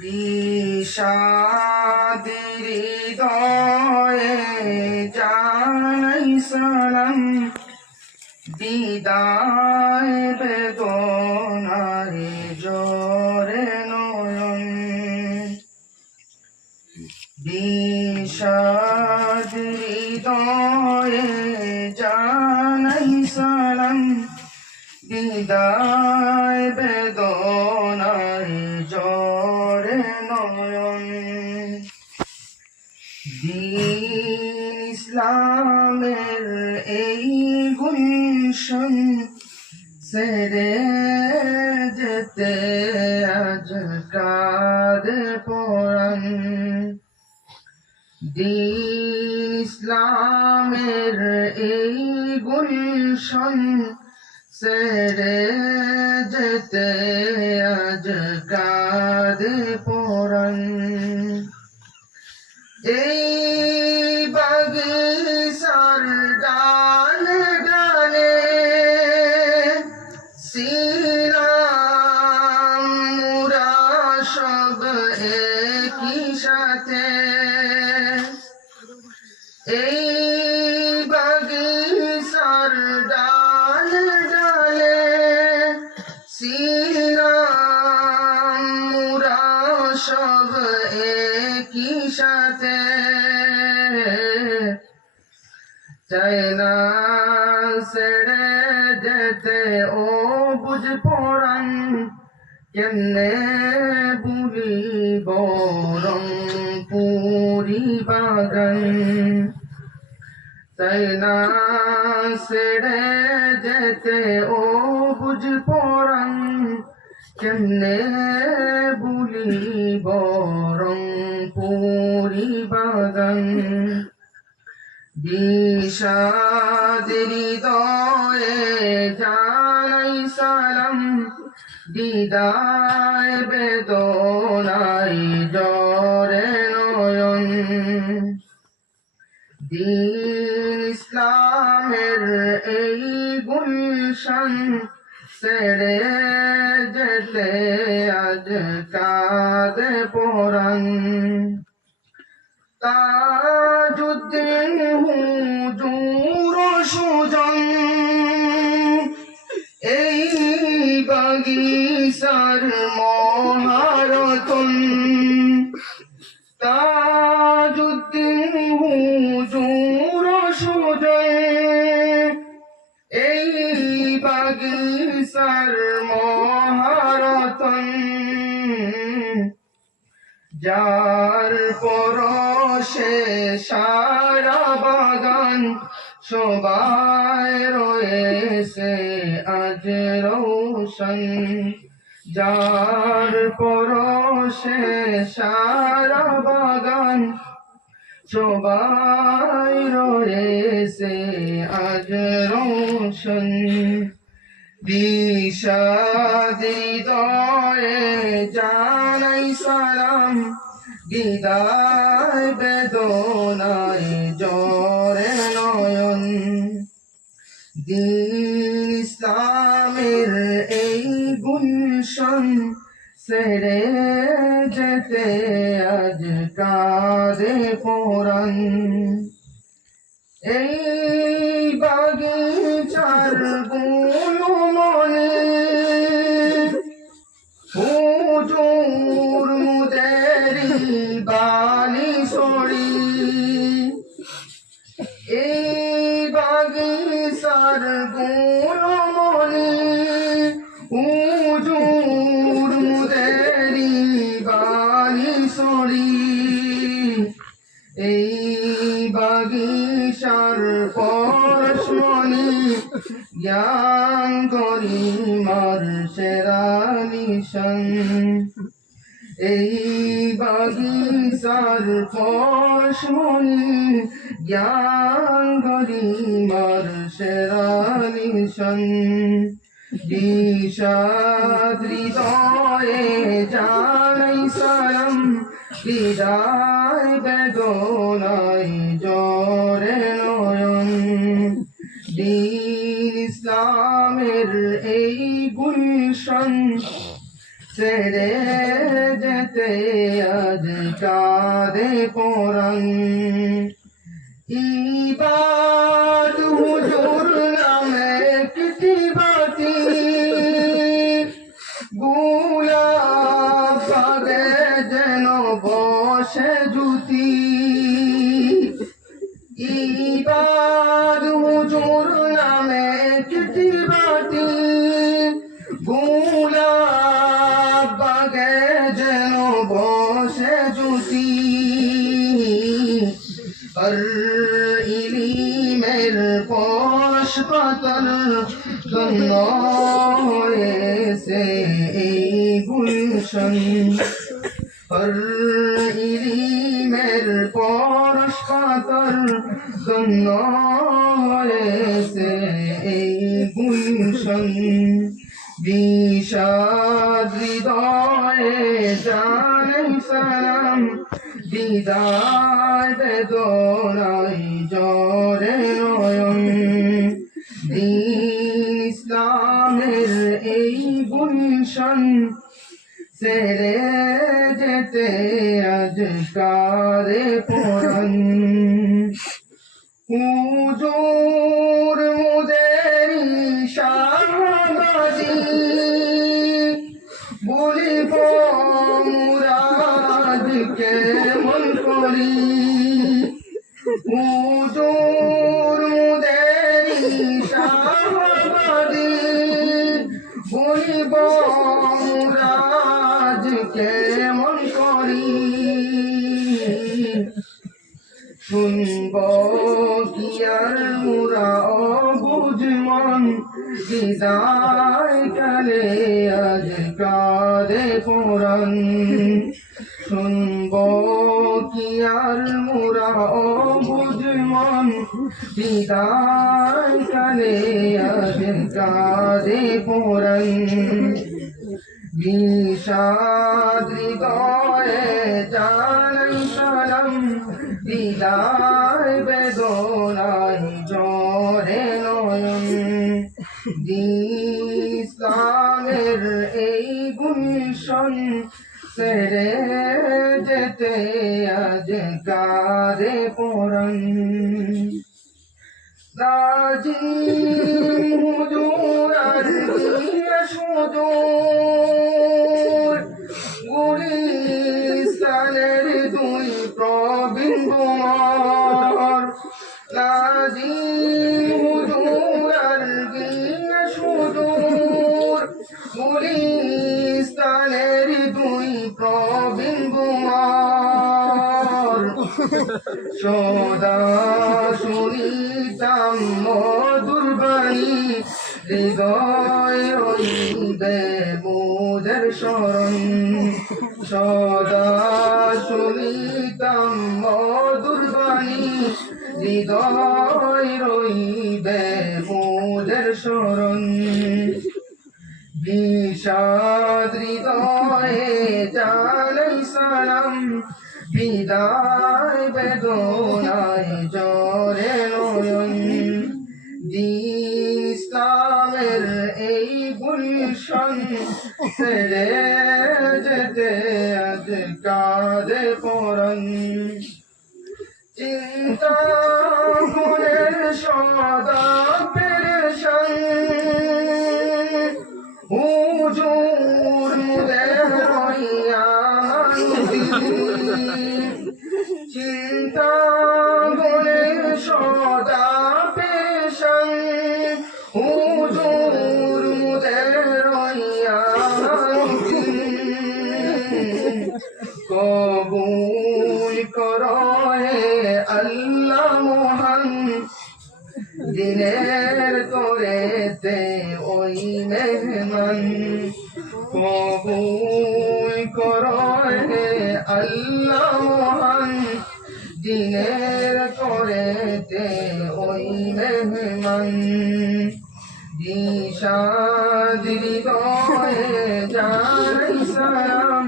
বিষাদের হৃদয়ে জানাই সালাম, বিদায় বেদনায় জোরে নয়ন। বিষাদের হৃদয়ে জানাই সালাম, বিদায় বেদনায় জোরে নয়ন। দ্বীন ইসলামের এই গুলশন ছেড়ে যেতে আজ কাঁদে পরাণ। দ্বীন ইসলামের এই গুলশন ছেড়ে যেতে আজ কাঁদে পরাণ। এই বাগিচার ডালে ডালে ছিলাম মোরা সব একই সাথে। এই বাগিচার ডালে ডালে ছিলাম মোরা সব একই সাথে। চাই না ছেড়ে যেতে ও বুঝ পরাণ, কেমনে ভুলিব রংপুরি বাগান। চাই না ছেড়ে যেতে ও বুঝ পরাণ, কেমনে ভুলিব রংপুরি বাগান। বিষাদের হৃদয়ে জানাই সালাম, বিদায় বেদনায় জোরে নয়ন। দ্বীন ইসলামের এই গুলশন ছেড়ে যেতে আজ কাঁদে পরাণ। তাজউদ্দিন হুজুর সুজন এই বাগিচার মহারতন। তাজউদ্দিন হুজুর সুজন এই বাগিচার মহারতন। যার পরশে সারা বাগান সবাই রয়েছে আজ রোশন। যার পরশে সারা বাগান সবাই রয়েছে আজ রোশন। বিষাদের হৃদয়ে জানাই সালাম, বিদায় বেদনায় জোরে নয়ন। দ্বীন ইসলামের এই গুলশন ছেড়ে যেতে আজ কাঁদে পরাণ। এই বাগিচার গুলমনি হুজুর মুদেরি বালি সরি। এই বাগিচার গুলমনি হুজুর মুদেরি বালি সরি। এই বাগিচার পরশমণি জ্ঞান গরিমার সেরা নিশান। এই বাগিচার পরশমণি জ্ঞান গরিমার সেরা নিশান। বিষাদ হৃদয়ে জানাই সালাম, বিদায় বেদনায় জোরে নয়ন। দ্বীন ইসলামের এই গুলশন ছেড়ে যেতে আজ কাঁদে পরাণ ইবাদ হুজুর নামে কিতিবাতি গুলাব বাগে যেন বসে জুতি ইবাদ হুজুর নামে কিতিবাতি গুলাব বাগে যেন বসে জুতি আর ইলিমের পরশ পাতার জন্য হয়েছে এই গুলশন আর ইলিমের পরশ পাতার জন্য হয়েছে এই গুলশন বিষাদ হৃদয়ে জানাই সালাম বিদায় বেদনাই জরে নয়ন দ্বীন ইসলামের এই গুলশন ছেড়ে যেতে আজ কাঁদে পরাণ হুজুর মুদেরি শাহবাজি বলিব মুরাদ কেমন করি হুজুর মুদেরি শাহবাজি বলিব মুরাদ কেমন করি শুনব কি আর মুরা অবুঝমন বিদায় কালে আজ কাঁদে পরাণ শুনব কি আর মুরা অবুঝমন বিদায় কালে আজ কাঁদে পরাণ বিষাদ হৃদয়ে জানাই সালাম বিদায় বেদনাই জরে নয়ন ইসলামের এই গুলশন ছেড়ে যেতে আজ কাঁদে পরাণ রাজি হুজুর আর দিয়ে সুদূর গুলিস্তানের দুই প্রবীণ কুমার রাজি হুজুর আর দিয়ে সুদূর গুলিস্তানের দুই প্রবীণ কুমার সদা শুনিতাম মধুর বাণী হৃদয় হইবে মোদের শরণ সদা শুনিতাম মধুর বাণী হৃদয় রইবে মোদের শরণ বিষাদ হৃদয়ে জানাই সালাম বিদায় বেদনায় জরে নয়ন ইসলামের এই গুলশন ছেড়ে যেতে আজ কাঁদে পরাণ চিন্তা মনের সদা পেরেশান হুজুর মুদের হইয়া চিন্তা মনের সদা পেরেশান হুজুর মুদের হইয়া কবুল করো আল্লাহ মহান দিনের তোরেতে ওই মেহমান কবুল করো আল্লাহ মহান দিনের তোরেতে ওই মেহমান বিষাদ হৃদয়ে জানাই সালাম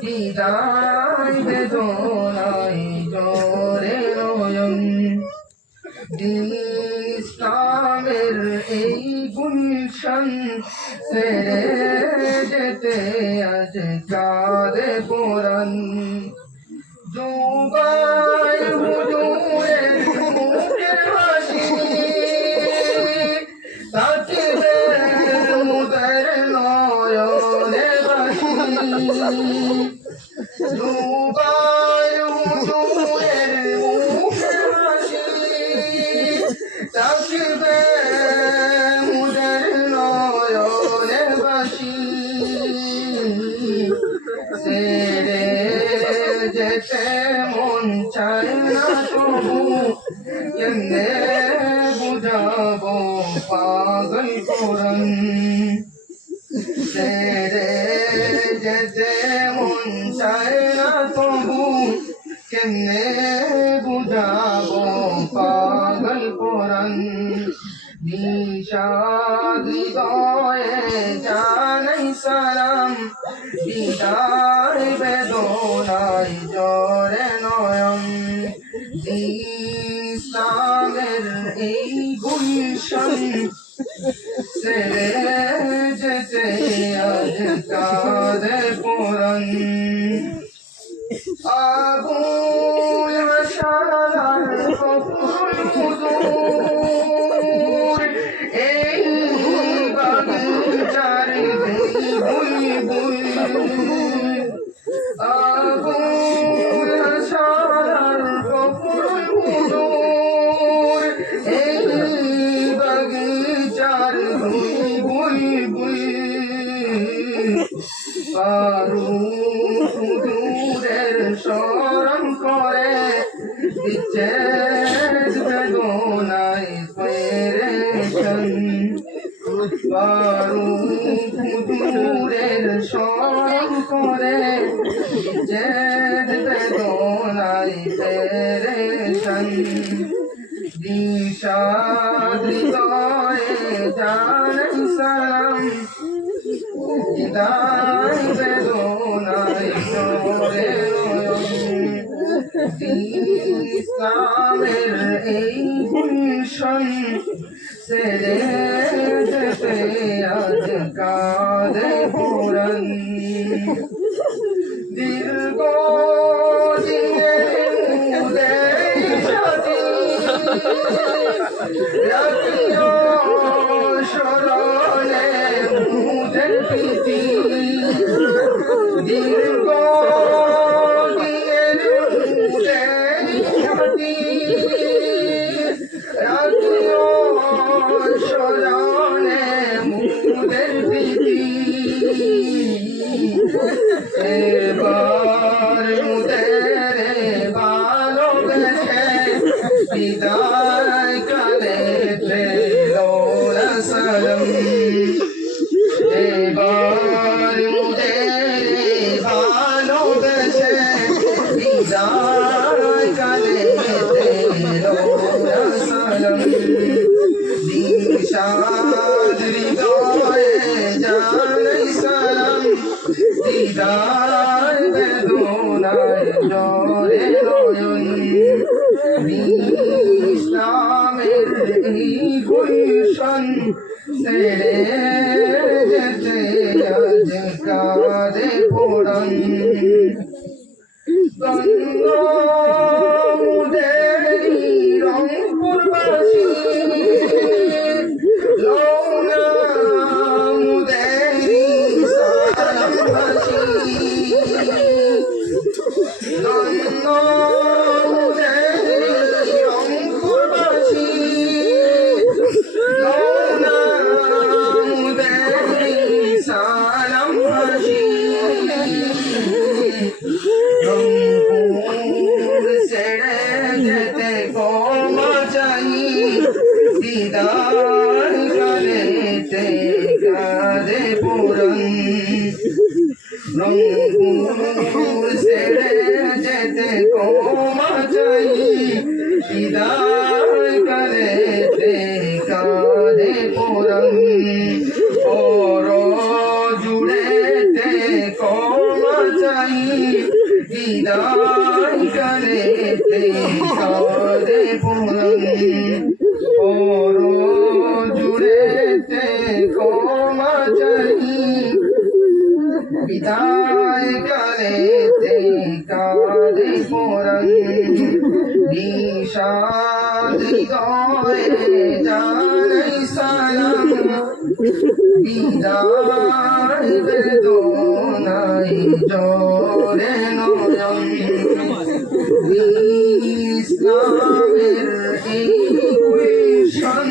বিদায় বেদনাই জরে নয়ন ইসলামের এই গুলশন ছেড়ে যেতে কোরআন জুবাই হুজুরের মুখের হাসি তাকিবে মুদের নয়নে বাসি জুবাই হুজুরের মুখের হাসি তাকিবে মুদের নয়নে বাসি ছেড়ে যেতে মন চায় না তবু কেমনে বুঝাবো পাগল কোরআন ছেড়ে যেতে মন চায় না তবু কেমনে বুঝাবো পাগল কোরআন নিশাদ হৃদয়ে জানাই সালাম বিদায় বেদনায় জরে নয়ন ইসলামের এই গুলশন ছেড়ে যেতে আজ কাঁদে কোরআন আবুল হাসান ফখরুল হুজুর এই বাগিচার বুলবুল আবুল হাসান ফখরুল হুজুর এই বাগিচার বুলবুল ফারুক হুজুরের স্মরণ করে বিচ্ছেদ বেদনায় পেরেছেন ফারুক হুজুরের স্মরণ করে বিচ্ছেদ বেদনায় পেরেছেন নিশাদ হৃদয়ে জানাই সালাম বিদায় বেদনায় জরে ইসলামের এই গুলশন ছেড়ে যেতে আজ কাঁদে কোরআন দীর্ঘ দিনের মুদের সাথী রাখিও স্মরণে মুদের প্রীতি দীর্ঘ দিনের মুদের সাথী রাখিও স্মরণে মুদের প্রীতি এবার মুদের ভালোবেসে বিদায় কালে ত্রেলোলা সালাম এবার মুদের ভালোবেসে বিদায় কালে ত্রেলোলা সালাম নিশাদ হৃদয়ে জানাই সালাম বিদায় বেদনায় জরে নয়ন ইসলামের এই গুলশন ছেড়ে যেতে আজ কাঁদে কোরআন গঙ্গোদেরী রংপুরবাসী লৌনামুদেরী সালামবাসী গঙ্গোদেরী রংপুরবাসী লৌনামুদেরী সালামবাসী রংপুর ছেড়ে যেতে ক্ষমা চাই দিদার গানেতে কাঁদে পুরাণ রংপুর ছেড়ে যেতে ক্ষমা চাই দিদার গানেতে কাঁদে পুরাণ ওর জুড়েতে ক্ষমা চাই বিদায় করেতে কাঁদে পুরাণ ওর জুড়েতে ক্ষমা চাই বিদায় করেতে কাঁদে পরাণ বিষাদ হৃদয়ে জানাই সালাম বিদায় বেদনাই জোরে নয়ন ইসলামের এই কুশন